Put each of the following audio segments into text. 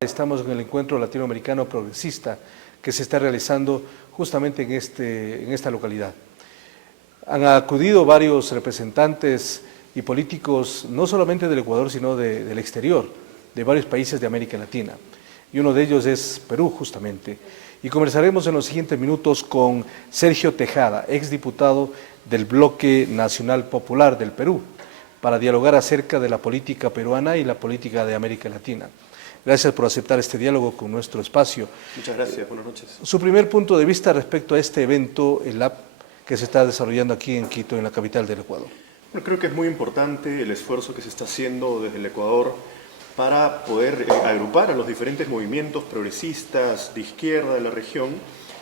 Estamos en el encuentro latinoamericano progresista que se está realizando justamente en esta localidad. Han acudido varios representantes y políticos, no solamente del Ecuador, sino del exterior, de varios países de América Latina. Y uno de ellos es Perú, justamente. Y conversaremos en los siguientes minutos con Sergio Tejada, exdiputado del Bloque Nacional Popular del Perú, para dialogar acerca de la política peruana y la política de América Latina. Gracias por aceptar este diálogo con nuestro espacio. Muchas gracias, buenas noches. Su primer punto de vista respecto a este evento, el AP, que se está desarrollando aquí en Quito, en la capital del Ecuador. Bueno, creo que es muy importante el esfuerzo que se está haciendo desde el Ecuador para poder agrupar a los diferentes movimientos progresistas de izquierda de la región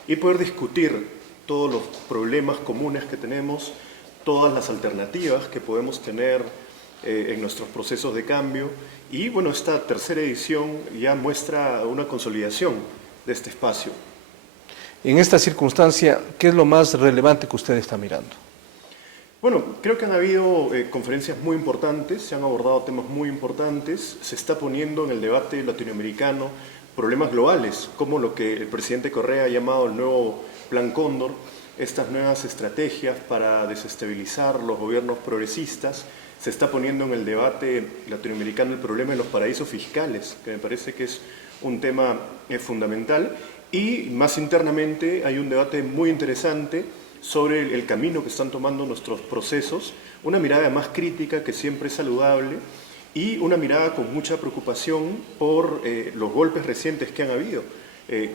y poder discutir todos los problemas comunes que tenemos, todas las alternativas que podemos tener en nuestros procesos de cambio. Y bueno, esta tercera edición ya muestra una consolidación de este espacio. En esta circunstancia, ¿qué es lo más relevante que usted está mirando? Bueno, creo que han habido conferencias muy importantes, se han abordado temas muy importantes, se está poniendo en el debate latinoamericano problemas globales, como lo que el presidente Correa ha llamado el nuevo Plan Cóndor, estas nuevas estrategias para desestabilizar los gobiernos progresistas. Se está poniendo en el debate latinoamericano el problema de los paraísos fiscales, que me parece que es un tema fundamental. Y más internamente hay un debate muy interesante sobre el camino que están tomando nuestros procesos, una mirada más crítica que siempre es saludable y una mirada con mucha preocupación por los golpes recientes que han habido,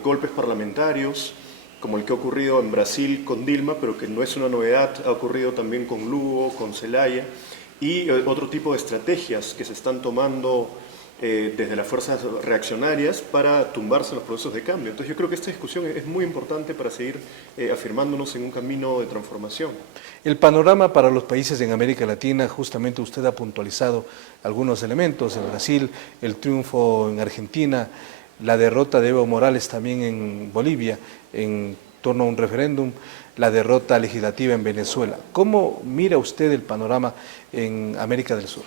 golpes parlamentarios, como el que ha ocurrido en Brasil con Dilma, pero que no es una novedad, ha ocurrido también con Lugo, con Zelaya, y otro tipo de estrategias que se están tomando desde las fuerzas reaccionarias para tumbarse en los procesos de cambio. Entonces yo creo que esta discusión es muy importante para seguir afirmándonos en un camino de transformación. El panorama para los países en América Latina, justamente usted ha puntualizado algunos elementos, en Brasil, el triunfo en Argentina, la derrota de Evo Morales también en Bolivia, en torno a un referéndum, la derrota legislativa en Venezuela. ¿Cómo mira usted el panorama en América del Sur?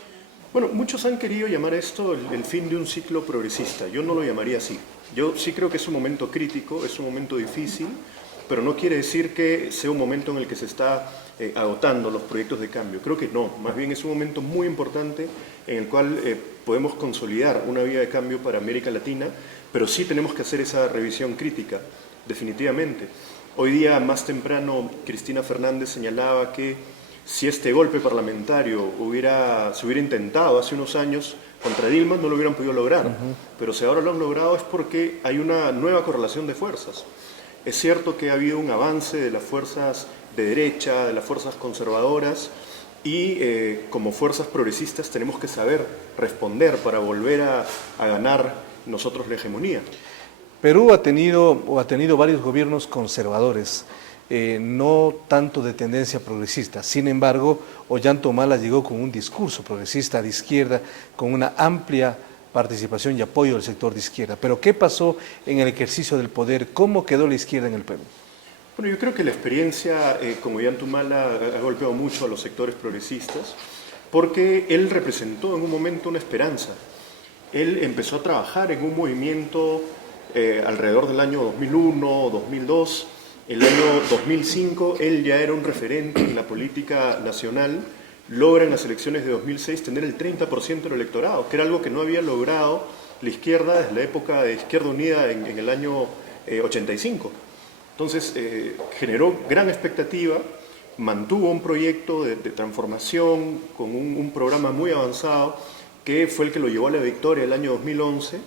Bueno, muchos han querido llamar esto el fin de un ciclo progresista. Yo no lo llamaría así. Yo sí creo que es un momento crítico, es un momento difícil, pero no quiere decir que sea un momento en el que se está agotando los proyectos de cambio. Creo que no, más bien es un momento muy importante en el cual podemos consolidar una vía de cambio para América Latina, pero sí tenemos que hacer esa revisión crítica, definitivamente. Hoy día, más temprano, Cristina Fernández señalaba que si este golpe parlamentario se hubiera intentado hace unos años contra Dilma, no lo hubieran podido lograr. Pero si ahora lo han logrado es porque hay una nueva correlación de fuerzas. Es cierto que ha habido un avance de las fuerzas de derecha, de las fuerzas conservadoras, y como fuerzas progresistas tenemos que saber responder para volver a ganar nosotros la hegemonía. Perú ha tenido varios gobiernos conservadores, no tanto de tendencia progresista. Sin embargo, Ollanta Humala llegó con un discurso progresista de izquierda, con una amplia participación y apoyo del sector de izquierda. Pero ¿qué pasó en el ejercicio del poder? ¿Cómo quedó la izquierda en el Perú? Bueno, yo creo que la experiencia con Ollanta Humala ha golpeado mucho a los sectores progresistas, porque él representó en un momento una esperanza. Él empezó a trabajar en un movimiento alrededor del año 2001 o 2002. El año 2005 él ya era un referente en la política nacional, logra en las elecciones de 2006 tener el 30% del electorado, que era algo que no había logrado la izquierda desde la época de Izquierda Unida en el año 85. Entonces generó gran expectativa, mantuvo un proyecto de transformación con un programa muy avanzado que fue el que lo llevó a la victoria el año 2011,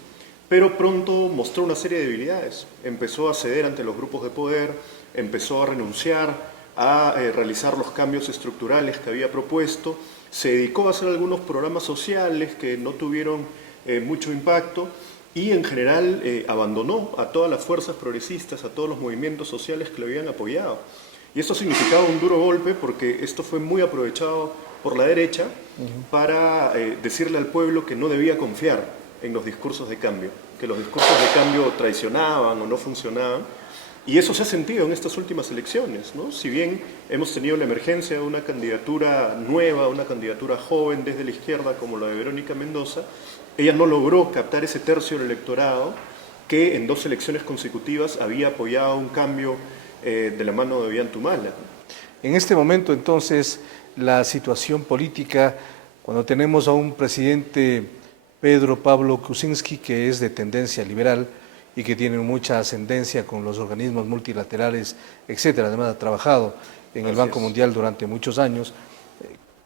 pero pronto mostró una serie de debilidades. Empezó a ceder ante los grupos de poder, empezó a renunciar a realizar los cambios estructurales que había propuesto, se dedicó a hacer algunos programas sociales que no tuvieron mucho impacto y en general abandonó a todas las fuerzas progresistas, a todos los movimientos sociales que lo habían apoyado. Y esto significaba un duro golpe porque esto fue muy aprovechado por la derecha para decirle al pueblo que no debía confiar en los discursos de cambio, que los discursos de cambio traicionaban o no funcionaban, Y eso se ha sentido en estas últimas elecciones, ¿no? Si bien hemos tenido la emergencia de una candidatura nueva, una candidatura joven desde la izquierda como la de Verónica Mendoza, ella no logró captar ese tercio del electorado que en 2 elecciones consecutivas había apoyado un cambio de la mano de Ollanta. En este momento, entonces, la situación política, cuando tenemos a un presidente, Pedro Pablo Kuczynski, que es de tendencia liberal y que tiene mucha ascendencia con los organismos multilaterales, etcétera, además ha trabajado en el Banco Mundial durante muchos años.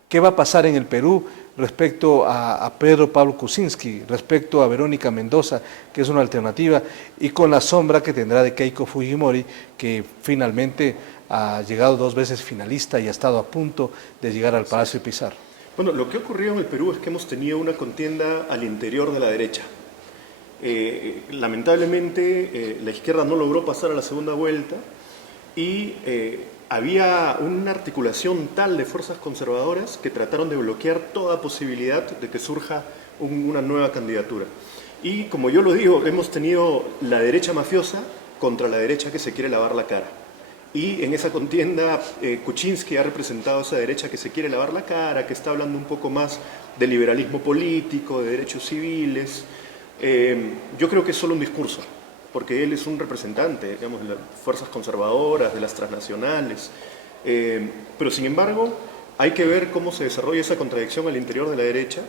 ¿Qué va a pasar en el Perú respecto a Pedro Pablo Kuczynski, respecto a Verónica Mendoza, que es una alternativa, y con la sombra que tendrá de Keiko Fujimori, que finalmente ha llegado 2 veces finalista y ha estado a punto de llegar al Palacio de Pizarro? Bueno, lo que ha ocurrido en el Perú es que hemos tenido una contienda al interior de la derecha. Lamentablemente, la izquierda no logró pasar a la segunda vuelta y había una articulación tal de fuerzas conservadoras que trataron de bloquear toda posibilidad de que surja una nueva candidatura. Y como yo lo digo, hemos tenido la derecha mafiosa contra la derecha que se quiere lavar la cara. Y en esa contienda, Kuczynski ha representado a esa derecha que se quiere lavar la cara, que está hablando un poco más de liberalismo político, de derechos civiles. Yo creo que es solo un discurso, porque él es un representante, digamos, de las fuerzas conservadoras, de las transnacionales. Pero sin embargo, hay que ver cómo se desarrolla esa contradicción al interior de la derecha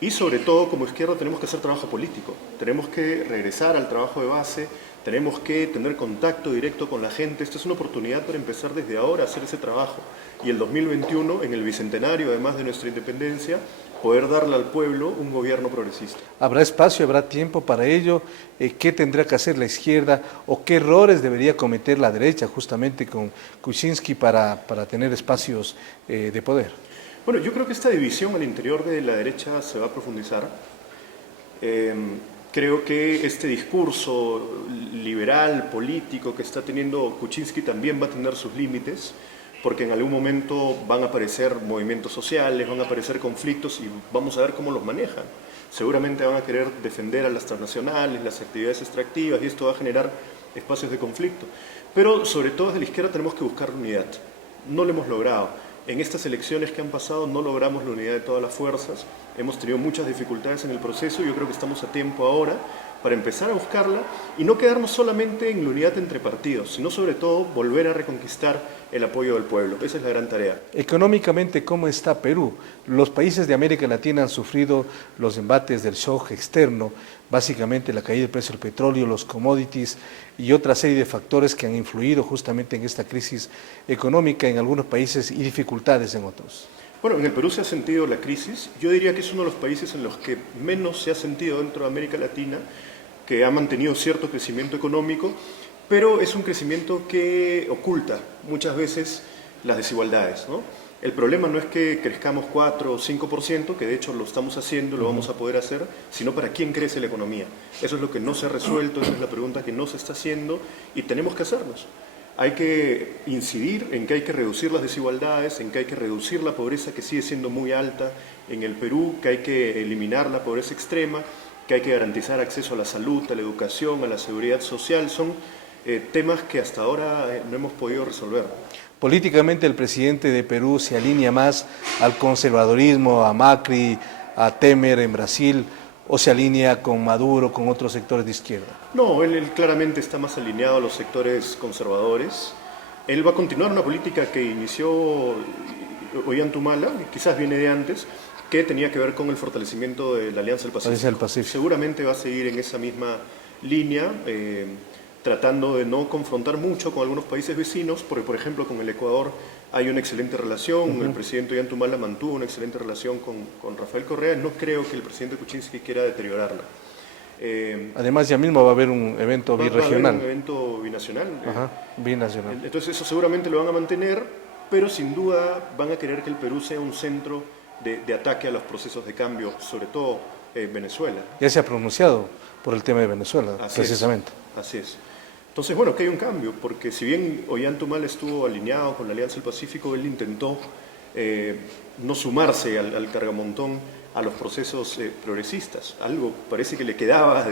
y sobre todo como izquierda tenemos que hacer trabajo político, tenemos que regresar al trabajo de base, tenemos que tener contacto directo con la gente. Esta es una oportunidad para empezar desde ahora a hacer ese trabajo. Y el 2021, en el bicentenario, además de nuestra independencia, poder darle al pueblo un gobierno progresista. ¿Habrá espacio, habrá tiempo para ello? ¿Qué tendrá que hacer la izquierda o qué errores debería cometer la derecha justamente con Kuczynski para tener espacios de poder? Bueno, yo creo que esta división al interior de la derecha se va a profundizar. Creo que este discurso liberal, político que está teniendo Kuczynski también va a tener sus límites, porque en algún momento van a aparecer movimientos sociales, van a aparecer conflictos y vamos a ver cómo los manejan. Seguramente van a querer defender a las transnacionales, las actividades extractivas, y esto va a generar espacios de conflicto. Pero sobre todo desde la izquierda tenemos que buscar unidad. No lo hemos logrado. En estas elecciones que han pasado no logramos la unidad de todas las fuerzas, hemos tenido muchas dificultades en el proceso y yo creo que estamos a tiempo ahora para empezar a buscarla y no quedarnos solamente en la unidad entre partidos, sino sobre todo volver a reconquistar el apoyo del pueblo. Esa es la gran tarea. Económicamente, ¿cómo está Perú? Los países de América Latina han sufrido los embates del shock externo, básicamente la caída del precio del petróleo, los commodities y otra serie de factores que han influido justamente en esta crisis económica en algunos países y dificultades en otros. Bueno, en el Perú se ha sentido la crisis. Yo diría que es uno de los países en los que menos se ha sentido dentro de América Latina, que ha mantenido cierto crecimiento económico, pero es un crecimiento que oculta muchas veces las desigualdades, ¿no? El problema no es que crezcamos 4 o 5%, que de hecho lo estamos haciendo, lo vamos a poder hacer, sino para quién crece la economía. Eso es lo que no se ha resuelto, esa es la pregunta que no se está haciendo y tenemos que hacernos. Hay que incidir en que hay que reducir las desigualdades, en que hay que reducir la pobreza que sigue siendo muy alta en el Perú, que hay que eliminar la pobreza extrema, que hay que garantizar acceso a la salud, a la educación, a la seguridad social. Son temas que hasta ahora no hemos podido resolver. Políticamente el presidente de Perú se alinea más al conservadorismo, a Macri, a Temer en Brasil, o se alinea con Maduro, con otros sectores de izquierda? No, él claramente está más alineado a los sectores conservadores. Él va a continuar una política que inició Ollanta, quizás viene de antes, que tenía que ver con el fortalecimiento de la Alianza del Pacífico. Seguramente va a seguir en esa misma línea, tratando de no confrontar mucho con algunos países vecinos, porque por ejemplo con el Ecuador hay una excelente relación, el presidente Ollanta mantuvo una excelente relación con Rafael Correa, no creo que el presidente Kuczynski quiera deteriorarla. Además ya mismo va a haber un evento birregional. Va a haber un evento binacional. Binacional. Entonces eso seguramente lo van a mantener, pero sin duda van a querer que el Perú sea un centro de ataque a los procesos de cambio, sobre todo Venezuela. Ya se ha pronunciado por el tema de Venezuela, precisamente. Así es. Entonces, bueno, que hay un cambio, porque si bien Ollanta estuvo alineado con la Alianza del Pacífico, él intentó no sumarse al cargamontón a los procesos progresistas. Algo parece que le quedaba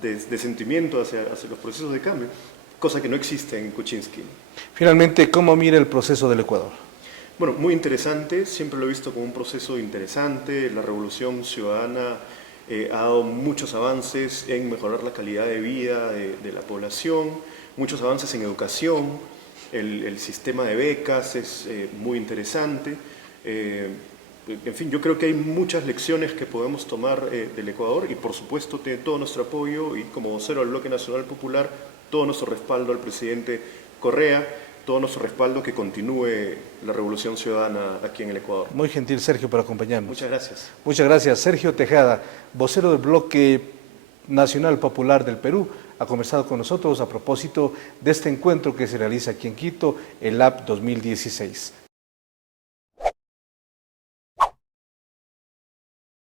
de sentimiento hacia los procesos de cambio. cosa que no existe en Kuczynski. Finalmente, ¿cómo mira el proceso del Ecuador? Bueno, muy interesante, siempre lo he visto como un proceso interesante. La Revolución Ciudadana ha dado muchos avances en mejorar la calidad de vida de la población, muchos avances en educación, el sistema de becas es muy interesante. En fin, yo creo que hay muchas lecciones que podemos tomar del Ecuador y por supuesto tiene todo nuestro apoyo y como vocero del Bloque Nacional Popular, todo nuestro respaldo al presidente Correa, todo nuestro respaldo que continúe la revolución ciudadana aquí en el Ecuador. Muy gentil, Sergio, por acompañarnos. Muchas gracias. Muchas gracias. Sergio Tejada, vocero del Bloque Nacional Popular del Perú, ha conversado con nosotros a propósito de este encuentro que se realiza aquí en Quito, el LAP 2016.